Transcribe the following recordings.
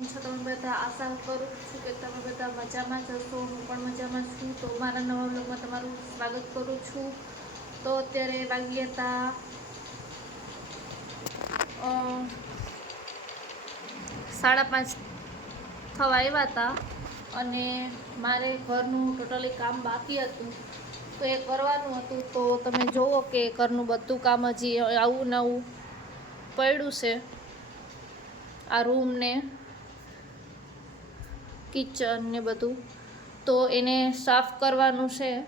છો તમે બધા આશા કરું છું કે તમે બધા મજામાં જ હશો. હું પણ મજામાં છું. તો મારા નવા બ્લોગમાં તમારું સ્વાગત કરું છું. તો અત્યારે વાગી હતા સાડા પાંચ થવા આવ્યા હતા અને મારે ઘરનું ટોટલી કામ બાકી હતું. તો એ કરવાનું હતું. તો તમે જુઓ કે ઘરનું બધું કામ હજી આવું નવું પડ્યું છે. આ રૂમ ને કિચન ને બધું. તો એને સાફ કરવાનું છે.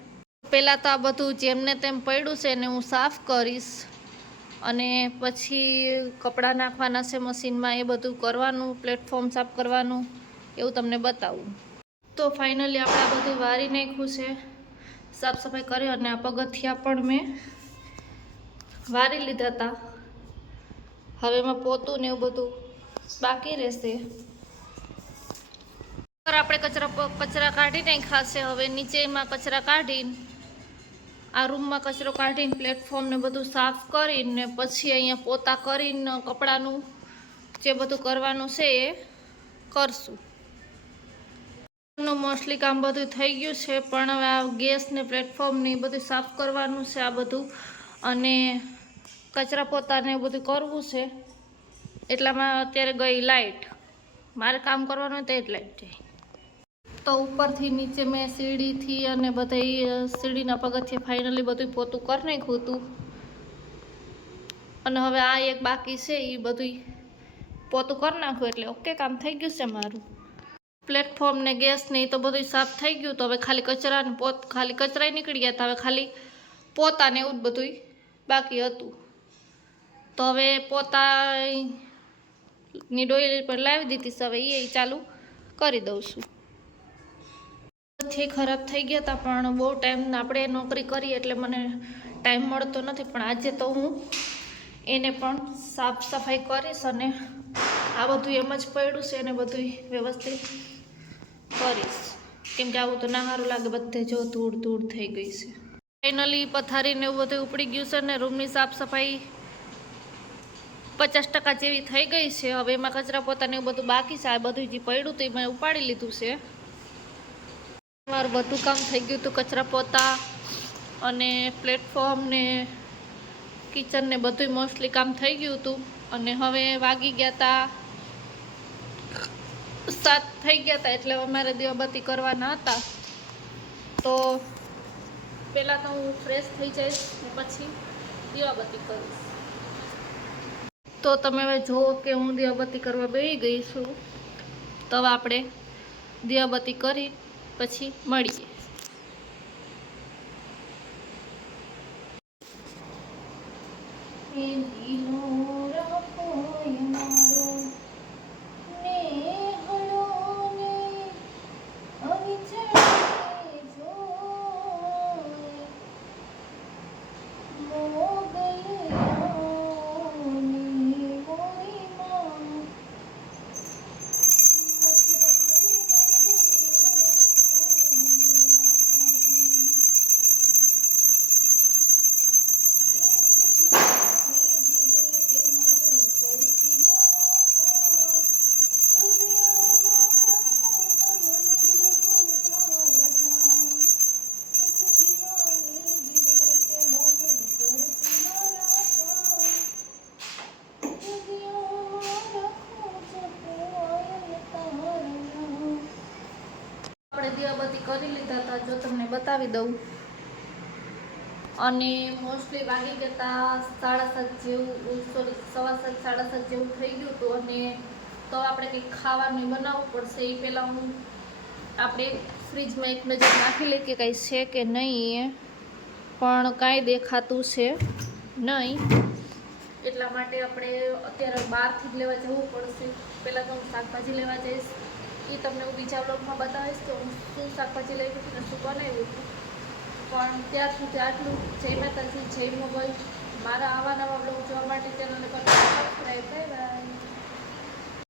પહેલાં તો આ બધું જેમને તેમ પડ્યું છે એને હું સાફ કરીશ. અને પછી કપડાં નાખવાના છે મશીનમાં, એ બધું કરવાનું, પ્લેટફોર્મ સાફ કરવાનું, એવું તમને બતાવું. તો ફાઇનલી આપણે આ બધું વારી નાખ્યું છે. સાફ સફાઈ કરી અને આ પગથિયા પણ મેં વારી લીધા હતા. હવે એમાં પોતું ને એવું બધું બાકી રહેશે. આપણે કચરા કચરા કાઢી નાખ્યા છે. હવે નીચેમાં કચરા કાઢીને, આ રૂમમાં કચરો કાઢીને પ્લેટફોર્મને બધું સાફ કરીને, પછી અહીંયા પોતા કરીને કપડાનું જે બધું કરવાનું છે એ કરશું. મોસ્ટલી કામ બધું થઈ ગયું છે, પણ હવે આ ગેસને પ્લેટફોર્મને એ બધું સાફ કરવાનું છે આ બધું. અને કચરા પોતાને બધું કરવું છે. એટલામાં અત્યારે ગઈ લાઈટ મારે કામ કરવાનું તે જ લાઈટ જાય. તો ઉપરથી નીચે મેં સીડીથી અને બધા સીડીના પગથિયે ફાઇનલી બધું પોતું કરી નાખ્યું હતું. અને હવે આ એક બાકી છે એ બધું પોતું કરી નાખ્યું, એટલે ઓકે કામ થઈ ગયું છે મારું. પ્લેટફોર્મ ને ગેસ ને એ તો બધું સાફ થઈ ગયું, તો હવે ખાલી કચરા ને પોત, ખાલી કચરાય નીકળી ગયા હતા હવે ખાલી પોતા ને એવું જ બધું બાકી હતું. તો હવે પોતા ની ડોઈ પર લાવી દીધી હવે એ ચાલુ કરી દઉં છું. થી ખરાબ થઈ ગયા હતા પણ બહુ ટાઈમ આપણે નોકરી કરી એટલે મને ટાઈમ મળતો નથી, પણ આજે તો હું એને પણ સાફ સફાઈ કરીશ અને આ બધું એમ જ પડ્યું છે એને બધું વ્યવસ્થિત કરીશ. કેમ કે આવું તો ના સારું લાગે, બધે જો ધૂળ ધૂળ થઈ ગઈ છે. ફાઇનલી પથારીને એવું બધું ઉપડી ગયું છે ને રૂમની સાફ સફાઈ પચાસ ટકા જેવી થઈ ગઈ છે. હવે એમાં કચરા પોતાને એવું બધું બાકી છે, આ બધું જે પડ્યું હતું એ મેં ઉપાડી લીધું છે. મારું બધું કામ થઈ ગયું હતું કચરા પોતા અને પ્લેટફોર્મ ને કિચન ને બધું મોસ્ટલી કામ થઈ ગયું હતું. અને હવે વાગી ગયા હતા સાત થઈ ગયા હતા એટલે અમારે મારે દીવાબત્તી કરવાના હતા. તો પહેલાં તો હું ફ્રેશ થઈ જઈશ ને પછી દીવાબત્તી કરીશ. તો તમે હવે જુઓ કે હું દિયાબત્તી કરવા બેસી ગઈ છું. તો આપણે દિયાબત્તી કરી પછી મળીએ. આપણે કરી લીધા હતા, જો તમને બતાવી દઉં. અને મોસ્ટલી વાગી જતા સાડા સાત જેવું સોરી સવા સાત, સાડા સાત જેવું થઈ ગયું હતું. અને તો આપણે કંઈક ખાવાનું બનાવવું પડશે એ પહેલાં હું આપણે ફ્રીજમાં એક નજર નાખી લઈએ કે કાંઈ છે કે નહીં પણ કાંઈ દેખાતું છે નહીં. એટલા માટે આપણે અત્યારે બહારથી જ લેવા જવું પડશે. પહેલાં તો હું શાકભાજી લેવા જઈશ. એ તમને હું બીજા બ્લોગમાં બતાવીશ કે હું શું શાકભાજી લઈ હતી અને શું બનાવ્યું હતું. પણ ત્યાર સુધી આટલું જય માતાજી, જય મોબાઈલ મારા આવા નવા બ્લોગ જોવા માટે ચેનલને કરો સબસ્ક્રાઈબ બાય